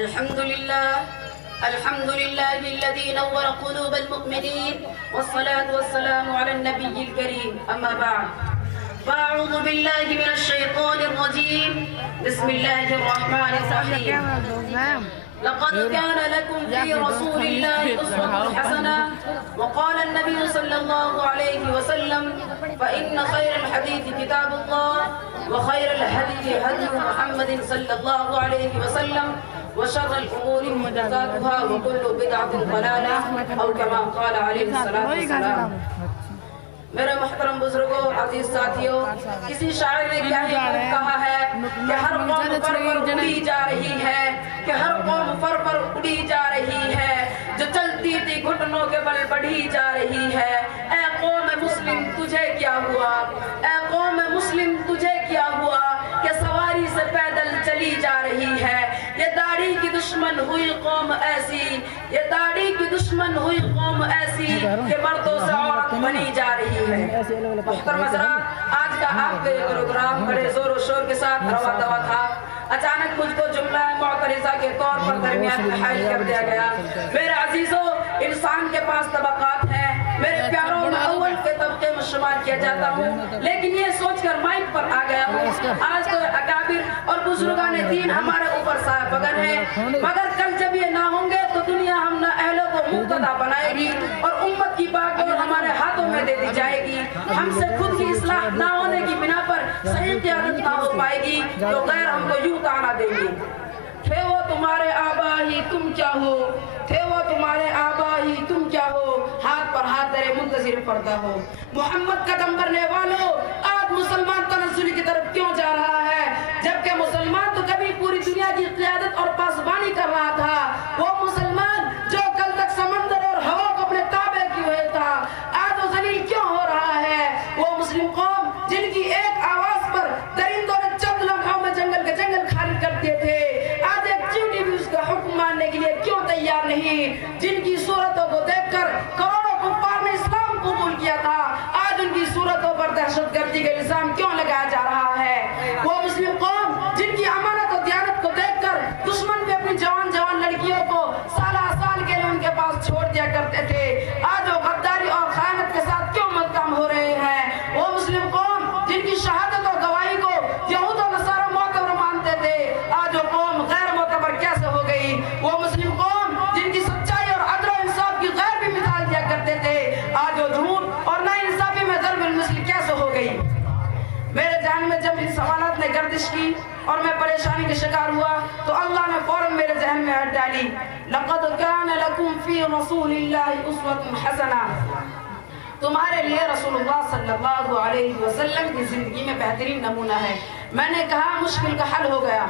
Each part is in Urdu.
الحمد لله الذي نور قلوب المؤمنين والصلاة والسلام على النبي الكريم أما بعد فأعوذ بالله من الشيطان الرجيم بسم الله الرحمن الرحيم لقد كان لكم في رسول الله أسوة حسنة وقال النبي صلى الله عليه وسلم فإن خير الحديث كتاب الله وخير الهدي هدي محمد صلى الله عليه وسلم وشر الأمور محدثاتها وكل بدعة ضلالة أو كما قال عليه الصلاة والسلام. میرے محترم بزرگوں، عزیز ساتھیوں، کسی شاعر نے کیا ہی کہا ہے کہ ہر قوم پر اڑی جا رہی ہے، کہ ہر قوم پر اڑی جا رہی ہے، جو چلتی تھی گھٹنوں کے بل بڑھی جا رہی ہے. اے قوم مسلم تجھے کیا ہوا، اے قوم مسلم تجھے کیا ہوا کہ سواری سے پیدل چلی جا رہی ہے. یہ داڑھی کی دشمن ہوئی قوم ایسی، یہ داڑھی کی دشمن ہوئی قوم ایسی کہ مردوں سے عورت بنی جا رہی ہے. محترم حضرات، آج کا آپ کا یہ پروگرام بڑے زور و شور کے ساتھ روا دوا تھا. اچانک مجھ کو جملہ معترضہ کے طور پر درمیان میں حائل کر دیا گیا. میرے عزیزوں، انسان کے پاس طبقات ہیں. میرے پیاروں میں اول کے طبقے میں شمار کیا جاتا ہوں، لیکن یہ سوچ کر مائک پر آ گیا ہوں آج تو اکابر اور بزرگان دین ہمارے اوپر سایہ فگن ہے، مگر کل جب یہ نہ ہوں گے تو دنیا ہم نہ اہلوں کو مقتدا بنائے گی اور امت کی باغ ہمارے ہاتھوں میں دے دی جائے گی. ہم سے خود کی اصلاح نہ ہونے کی بنا پر صحیح قیادت نہ ہو پائے گی تو غیر ہم کو یوں تانا دیں گے. تھے وہ تمہارے آبا ہی تم کیا ہو، تھے وہ تمہارے آبا ہی تم کیا ہو، ہاتھ پر ہاتھ تیرے منتظر پردہ ہو. محمد قدم برنے والوں، آج مسلمان تنزلی کی طرف کیوں جا رہا ہے جبکہ مسلمان تو کبھی پوری دنیا کی قیادت اور پاسبانی کر رہا تھا. وہ مسلمان جو کل تک سمندر اور ہوا کو اپنے تابع کیے ہوئے تھا آج وہ ذلیل کیوں ہو رہا ہے. وہ مسلم قوم جن کی ایک آواز پر درندوں نے چند لمحوں میں جنگل کے جنگل خالی کر دیے تھے آج ایک چیونٹی بھی اس کا حکم ماننے کے لیے کیوں تیار نہیں. جن کی صورتوں کو دیکھ کر کروڑوں کفار نے اسلام قبول کیا تھا آج ان کی صورتوں پر دہشت گردی کا الزام کیوں لگایا جا رہا ہے. وہ مسلم قوم جن کی امانت و دیانت کو دیکھ کر دشمن بھی اپنی جوان جوان لڑکیوں کو سالہ سال کے لیے ان کے پاس چھوڑ دیا کرتے تھے آج وہ غداری اور خیانت کے ساتھ کیوں مدغم ہو رہے ہیں. وہ مسلم قوم جن کی شہادت اور گواہی کو یہود و نصارہ معتبر مانتے تھے آج وہ قوم غیر معتبر کیسے ہو گئی. وہ مسلم قوم جن کی سچائی اور عدل و انصاف کی غیر بھی مثال دیا کرتے تھے آج وہ جھوٹ اور ناانصافی میں ضرب المثل کیسے ہو گئی. میرے ذہن میں جب ان سوالات نے گردش کی اور میں پریشانی کے شکار ہوا تو اللہ نے فوراً میرے ذہن میں ہٹ ڈالی. لقد كان لكم في رسول الله اسوة حسنة، تمہارے لیے رسول اللہ صلی اللہ علیہ وسلم کی زندگی میں بہترین نمونہ ہے. میں نے کہا مشکل کا حل ہو گیا.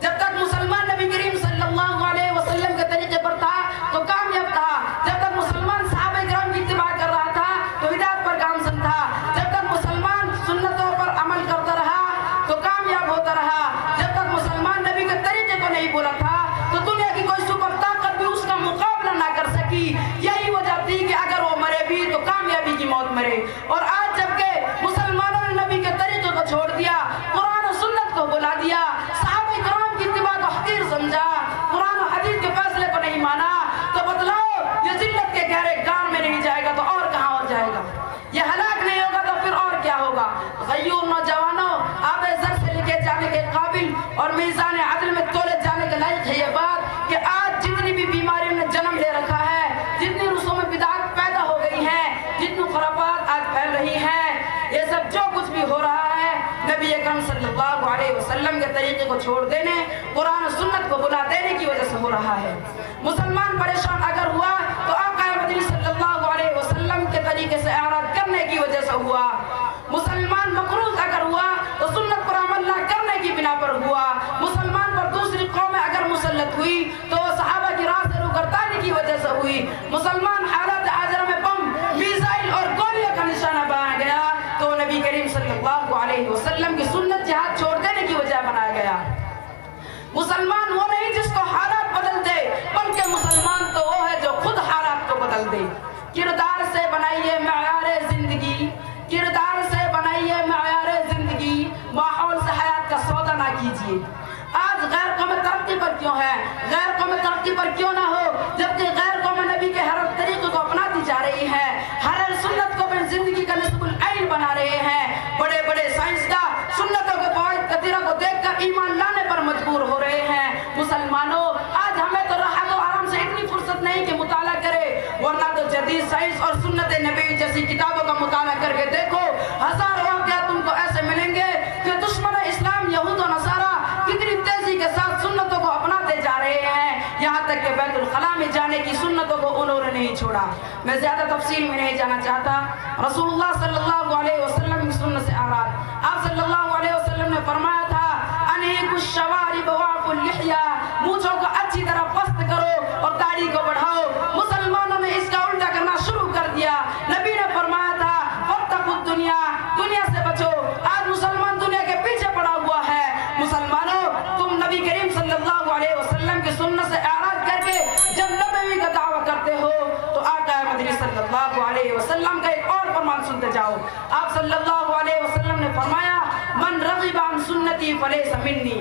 جب تک مسلمان نبی کریم صلی اللہ علیہ وسلم کے طریقے پر تھا تو کامیاب تھا. جب تک مسلمان صحابہ کرام کی اتباع کر رہا تھا تو ہدایت پر گامزن تھا. جب تک مسلمان سنتوں پر عمل کرتا رہا تو کامیاب ہوتا رہا. جب تک مسلمان نبی کے طریقے کو نہیں بولا تھا تو دنیا کی کوئی سپر طاقت بھی اس کا مقابلہ نہ کر سکی. یہی وجہ تھی کہ اگر وہ مرے بھی تو کامیابی کی موت مرے. اور آج جبکہ مسلمانوں نے نبی کے طریقے کو چھوڑ دیا، قرآن و سنت کو بلا دیا، صحابہ کرام کی اتباع کو حقیر سمجھا، قرآن و حدیث کے فیصلے کو نہیں مانا، تو بتلاؤ یہ ذلت کے گہرے گان میں نہیں جائے گا تو اور کہاں اور جائے گا. یہ ہلاک نہیں ہوگا تو پھر اور کیا ہوگا. غیور نوجوانوں، آب زر سے لکھے جانے کے قابل اور میزان عدل میں تولے جانے کے لائق ہے یہ بات کہ آج جتنی بھی بیماریوں نے جنم لے رکھا ہے، جتنی رسوم بدعات پیدا ہو گئی ہیں، جتنی خرافات آج پھیل رہی ہیں، یہ سب جو کچھ بھی ہو رہا ہے نبی اکرم صلی اللہ علیہ وسلم کے طریقے کو چھوڑ دینے، قرآن و سنت کو بلا دینے کی وجہ سے ہو رہا ہے. مسلمان پریشان اگر ہوا تو آقا مدنی صلی اللہ علیہ وسلم کے طریقے سے اعراض کرنے کی وجہ سے ہوا. مسلمان مقروض اگر ہوا تو سنت پر عمل نہ کرنے کی بنا پر ہوا. مسلمان پر دوسری قومیں اگر مسلط ہوئی تو وہ صحابہ کی راہ سے روگردانی کی وجہ سے ہوئی. مسلمان حالات حاضرہ میں بم، میزائل اور گولیوں کا نشانہ بنایا گیا تو نبی کریم صلی اللہ علیہ وسلم کی سنت جہاد چھوڑ دینے کی وجہ بنایا گیا. مسلمان وہ نہیں جس کو حالات بدل دے، بلکہ مسلمان تو وہ ہے جو خود حالات کو بدل دے. کردار سے بنائیے معیار زندگی، کردار سے بنائیے معیار زندگی، ماحول سے حیات کا سودا نہ کیجیے. آج غیر قوم ترقی پر کیوں ہے؟ غیر مسلمانوں آج ہمیں تو راحت و آرام سے اتنی فرصت نہیں کہ مطالعہ کرے، ورنہ تو جدید سائنس اور سنت نبی جیسی کتابوں کا مطالعہ کر کے دیکھو، ہزاروں واقعات تم کو ایسے ملیں گے کہ دشمن اسلام یہود و نصارہ کتنی تیزی کے ساتھ سنتوں کو اپناتے جا رہے ہیں، یہاں تک کہ بیت الخلاء میں جانے کی سنتوں کو انہوں نے نہیں چھوڑا۔ میں زیادہ تفصیل میں نہیں جانا چاہتا۔ رسول اللہ صلی اللہ علیہ وسلم کی سنت سے آراد، آپ صلی اللہ علیہ وسلم نے فرمایا تھا انیک الشوارب وعف اللحیہ، مونچھوں کو اچھی طرح پست کرو اور داڑھی کو بڑھاؤ۔ مسلمانوں نے اس کا الٹا کرنا شروع کر دیا۔ نبی نے فرمایا تھا فاتقوا الدنیا، دنیا سے بچو۔ آج مسلمان دنیا کے پیچھے پڑا ہوا ہے۔ مسلمانوں تم نبی کریم صلی اللہ علیہ وسلم کی سنت سے اعراض کر کے جب نبوی کا دعویٰ کرتے ہو تو آقا مدنی صلی اللہ علیہ وسلم کا ایک اور فرمان سنتے جاؤ۔ آپ صلی اللہ علیہ وسلم نے فرمایا من رغب عن سنتی فلیس منی،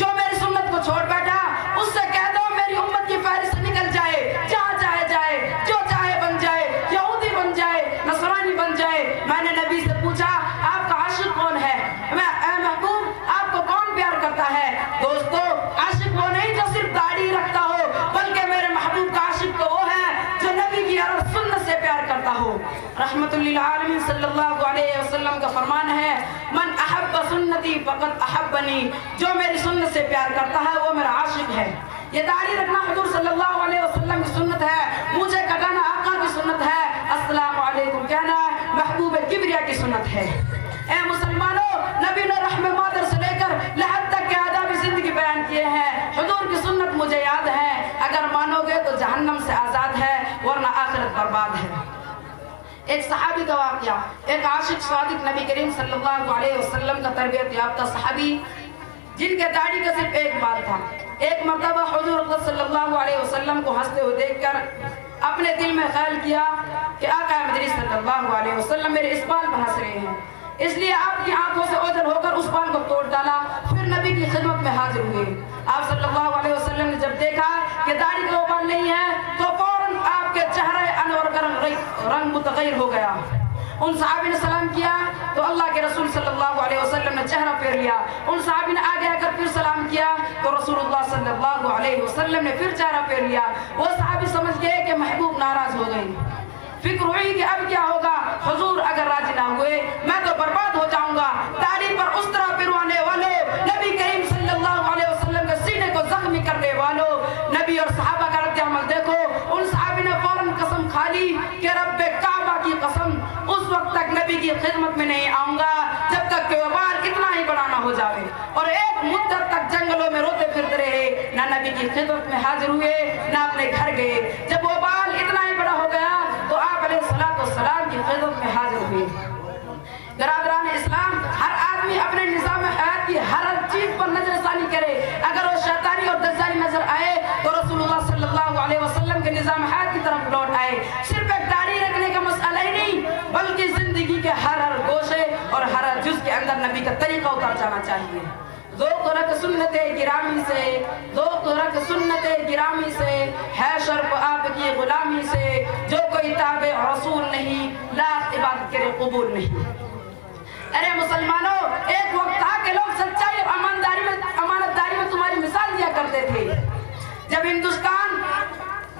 جو میری سنت کو چھوڑ بیٹھا اس سے کہہ دو میری امت کی فہرست سے نکل جائے، جہاں چاہے جائے، جو چاہے بن جائے، یہودی بن جائے، نصرانی بن جائے۔ میں نے نبی سے پوچھا آپ کا عاشق کون ہے؟ اے محبوب آپ کو کون پیار کرتا ہے؟ دوستو عاشق وہ نہیں جو صرف داڑھی رکھتا ہو، بلکہ میرے محبوب کا عاشق تو وہ ہے جو نبی کی اور سنت سے پیار کرتا ہو۔ رحمت للعالمین صلی اللہ علیہ وسلم کا فرمان ہے من احب سنتی فقد احبنی، جو میری سنت سے پیار کرتا ہے وہ میرا عاشق ہے۔ یہ داڑھی رکھنا حضور صلی اللہ علیہ وسلم کی سنت ہے، مجھے کٹانا آقا کی سنت ہے، السلام علیکم کہنا محبوب کبریا کی سنت ہے۔ اے مسلمانوں نبی نے رحم مادر سے لے کر لحد تک کے آداب زندگی بیان کیے ہیں، حضور کی سنت مجھے یاد ہے، اگر مانو گے تو جہنم سے آزاد ہے ورنہ آخرت برباد ہے۔ ایک صحابی کا واقعہ، ایک عاشق صادق نبی کریم صلی اللہ علیہ وسلم کا تربیت یافتہ صحابی جن کے داڑھی کا صرف ایک بال تھا، ایک مرتبہ حضور اللہ صلی اللہ علیہ وسلم کو ہنستے ہوئے دیکھ کر اپنے دل میں خیال کیا کہ آقا مدنی صلی اللہ علیہ وسلم میرے اس بال پر ہنس رہے ہیں، اس لیے آپ کی آنکھوں سے اوجھل ہو کر اس بال کو توڑ ڈالا، پھر نبی کی خدمت میں حاضر ہوئے۔ آپ صلی اللہ علیہ وسلم نے جب دیکھا کہ داڑھی کا وہ بال نہیں ہے تو فوراً آپ کے چہرے انور کا رنگ متغیر ہو گیا۔ ان صحابی نے سلام کیا تو اللہ کے رسول صلی اللہ علیہ وسلم نے چہرہ پھیر لیا، ان صحابی نے آگے آ کر پھر سلام کیا تو رسول اللہ صلی اللہ علیہ وسلم نے پھر چہرہ پھیر لیا۔ وہ صحابی سمجھ گئے کہ محبوب ناراض ہو گئی، فکر ہوئی کہ اب کیا ہوگا، حضور اگر راضی نہ ہوئے میں تو برباد ہو جاؤں گا۔ داڑھی پر اس طرح پھروانے والوں، نبی کریم صلی اللہ علیہ وسلم کے سینے کو زخمی کرنے والوں، نبی اور صحابہ کا رد عمل دیکھو۔ ان صحابی نے فوراً قسم کھا لی کہ رب کعبہ کی قسم اس وقت تک نبی کی خدمت میں نہیں آؤں گا جب تک کہ وہ بال اتنا ہی بڑا نہ ہو جاوے، اور ایک مدت تک جنگلوں میں روتے پھرتے رہے، نہ نبی کی خدمت میں حاضر ہوئے نہ اپنے گھر گئے۔ جب وہ بال اتنا ہی بڑا ہو گیا تو آپ علیہ السلام کی خدمت میں حاضر ہوئے۔ برادران اسلام، ہر آدمی اپنے نظام حیات کی ہر چیز پر نظر ثانی کرے، اگر وہ شیطانی اور دجالی نظر آئے تو رسول اللہ صلی اللہ علیہ وسلم کے نظام حیات کی طرف لوٹ آئے۔ صرف ایک داڑھی رکھنے کا مسئلہ ہی نہیں بلکہ زندگی کے ہر گوشے اور ہر جز کے اندر نبی کا طریقہ اتر جانا چاہیے۔ ذوق رکھ سنت گرامی سے، ذوق رکھ سنت گرامی سے، ہے شرف آپ کی غلامی سے، جو کوئی تابع رسول نہیں لاکھ عبادت کرے قبول نہیں۔ ارے مسلمانوں ایک وقت تھا کہ لوگ سچائی اور امانتداری میں تمہاری مثال دیا کرتے تھے۔ جب ہندوستان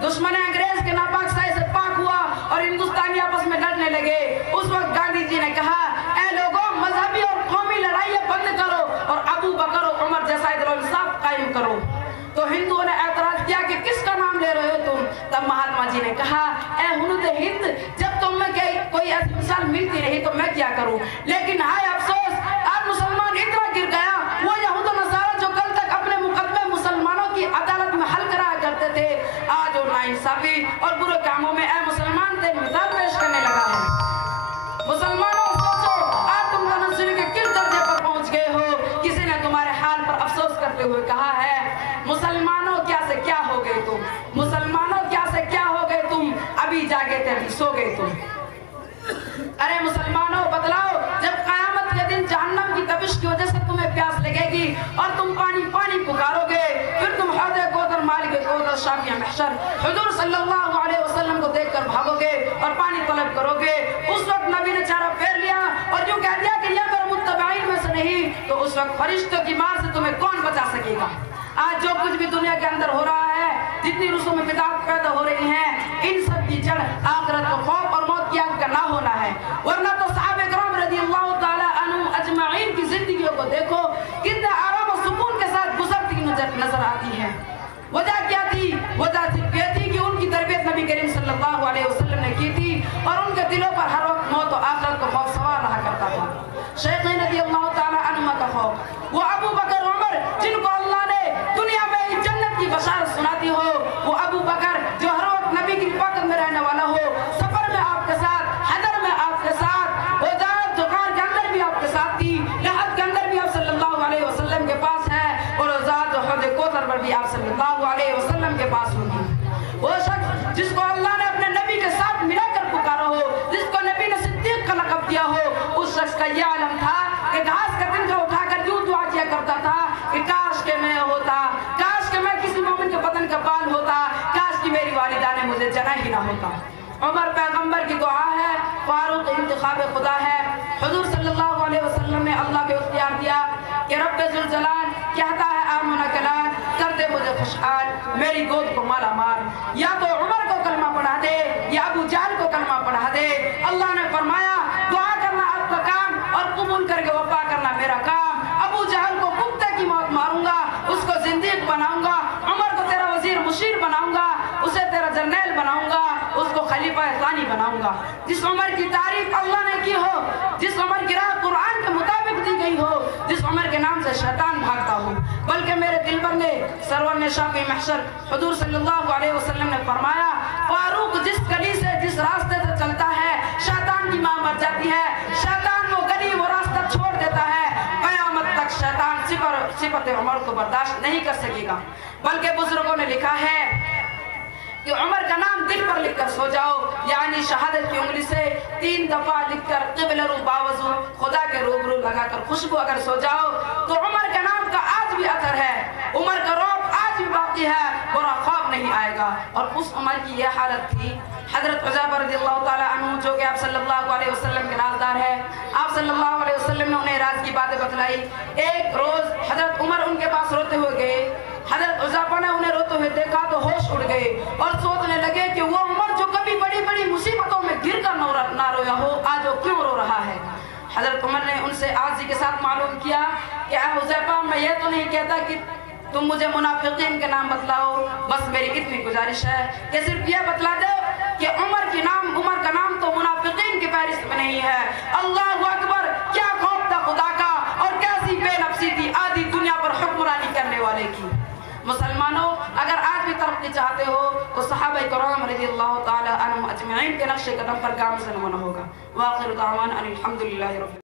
دشمن انگریز کے ناپاک سائے سے پاک ہوا اور ہندوستانی آپس میں لڑنے لگے، اس وقت گاندھی جی نے کہا اے لوگوں مذہبی اور قومی لڑائیاں بند کرو اور ابو بکر و عمر جیسا عدل و انصاف قائم کرو۔ تو ہندوؤں نے اعتراض کیا کہ کس کا نام لے رہے ہو تم؟ تب مہاتما جی نے کہا اے ہنود ہند، جب تم میں کوئی ایسی مثال ملتی رہی تو میں کیا کروں، لیکن ہائے افسوس آج مسلمان اتنا گر گیا، وہ یہود و نصارہ جو کل تک اپنے مقدمے مسلمانوں کی عدالت میں حل کرایا کرتے تھے، آج وہ ناانصافی اور برے کاموں میں اے مسلمان تے مثال پیش کرنے لگا ہے۔ مسلمانوں سوچو آج تم تنزلی کے کس درجے پر پہنچ گئے ہو۔ کسی نے تمہارے حال پر افسوس کرتے ہوئے کہا ہے مسلمانوں کیا سے کیا ہو گئے تم، مسلمانوں کیا سے کیا ہو گئے تم، ابھی جاگے تھے ابھی سو گئے تم۔ ارے مسلمانوں بدلاؤ، جب قیامت کے دن جہنم کی تپش کی وجہ سے تمہیں پیاس لگے گی اور تم پانی پانی پکارو گے، پھر تم حوض کوثر مالک کوثر شافی محشر حضور صلی اللہ علیہ وسلم کو دیکھ کر بھاگو گے اور پانی طلب کرو گے۔ اس وقت نبی نے چارہ پھیر لیا اور یوں کہہ دیا کہ یہ میرے متبعین میں سے نہیں، تو اس وقت فرشتوں کی مار سے تمہیں کون بچا سکے گا؟ آج جو کچھ بھی دنیا کے اندر ہو رہا ہے، جتنی رسوم بدعات پیدا ہو رہی ہیں، ان سب کی جڑ آخرت کو خوف اور موت کی آگ کا نہ ہونا ہے۔ ورنہ تو صحابہ کرام رضی اللہ تعالیٰ عنہ اجمعین کی زندگیوں کو دیکھو، کتنے آرام و سکون کے ساتھ گزرتی نظر آتی ہے۔ وجہ کیا تھی؟ وجہ یہ تھی کہ ان کی تربیت نبی کریم صلی اللہ علیہ وسلم نے کی تھی، اور ان کے دلوں پر ہر وقت موت و آخرت کو خوف سوار رہا کرتا تھا۔ شیخین رضی اللہ تعالیٰ عنہما کا خوف، وہ ابو بکر عمر جن کو اللہ نے دنیا میں جنت کی بشارت سناتی ہو، وہ ابو بکر جو ہر وقت نبی کی رفاقت میں رہنے والا ہو، سفر میں آپ کے ساتھ، حضر میں آپ کے ساتھ، وجاہت دکان کے اندر بھی آپ کے ساتھ تھی، لحد کے اندر بھی آپ صلی اللہ علیہ وسلم کے پاس ہے، اور ذات حوض کوثر پر بھی آپ صلی اللہ علیہ وسلم کے پاس ہوگی۔ وہ شخص جس کو اللہ نے اپنے نبی کے ساتھ ملا کر پکارا ہو، جس کو نبی نے صدیق کا لقب دیا ہو، اس شخص کا یہ عالم تھا کہ گھاس کا تنکا اٹھا کر یوں دعا کیا کرتا تھا کہ کاش کہ میں ہوتا، کاش کہ میں کسی مومن کے بدن کا بال ہوتا، کاش کہ میری والدہ نے مجھے جنا ہی نہ ہوتا۔ عمر پیغمبر کی دعا ہے، فاروق انتخاب خدا ہے۔ حضور صلی اللہ علیہ وسلم نے اللہ کو اختیار دیا کہ رب ذوالجلال کہتا ہے آمن کلان، کر دے مجھے خوشحال، میری گود کو مالا مال۔ یا تو عمر کو کلمہ پڑھا دے یا ابو جہل کو کلمہ پڑھا دے۔ اللہ نے فرمایا دعا کرنا آپ کا کام اور قبول کر کے وفا کرنا میرا کام۔ ابو جہل کو کتے کی موت ماروں گا، اس کو زندیق بناؤں گا، عمر کو تیرا وزیر مشیر بناؤں گا، اسے تیرا جرنیل بناؤں گا، اس کو خلیفہ ثانی بناؤں گا۔ جس عمر کی تعریف اللہ نے کی ہو، جس عمر کی راہ قرآن کے مطابق دی گئی ہو، جس عمر کے نام سے شیطان بھاگتا ہو، بلکہ میرے دل پر نے سرور نے شافی محشر حضور صلی اللہ علیہ وسلم نے فرمایا فاروق جس گلی سے جس راستے سے چلتا ہے شیطان کی ماں مر جاتی ہے، شیطان وہ گلی وہ راستہ چھوڑ دیتا ہے، قیامت تک شیطان صفت عمر کو برداشت نہیں کر سکے گا۔ بلکہ بزرگوں نے لکھا ہے کہ عمر کا نام دل پر لکھ کر سو جاؤ، یعنی شہادت کی انگلی سے 3 دفعہ لکھ کر قبل رو باوضو خدا کے روبرو لگا کر خوشبو اگر سو جاؤ تو عمر کے نام کا آج بھی اثر ہے، عمر کا روب آج بھی باقی ہے، برا خواب نہیں آئے گا۔ اور اس عمر کی یہ حالت تھی۔ حضرت حذیفہ رضی اللہ تعالیٰ عنہ جو کہ آپ صلی اللہ علیہ وسلم کے نازدار ہے، آپ صلی اللہ علیہ وسلم نے انہیں راز کی باتیں بتلائی۔ ایک روز حضرت عمر ان کے پاس روتے ہوئے گئے، حضرت حذیفہ نے انہیں روتے ہوئے دیکھا تو ہوش اڑ گئے اور سوچنے لگے کہ وہ عمر جو کبھی بڑی بڑی مصیبتوں میں گر کر نہ رویا ہو، آج وہ کیوں رو رہا ہے۔ حضرت عمر نے ان سے عاجزی کے ساتھ معلوم کیا کہ اے حذیفہ میں یہ تو نہیں کہتا کہ تم مجھے منافقین کے نام بتلاؤ، بس میری اتنی گزارش ہے کہ صرف یہ بتلا دو کہ عمر کا نام تو منافقین کی فہرست میں نہیں ہے۔ اللہ اکبر، کیا خوف تھا خدا کا اور کیسی بے نفسی تھی آدھی دنیا پر حکمرانی کرنے والے کی۔ مسلمانوں اگر آج بھی ترقی چاہتے ہو تو صحابہ کرام رضی اللہ تعالی عنہم اجمعین کے نقش قدم پر گامزن ہونا ہوگا۔ وآخر دعوانا ان الحمدللہ رب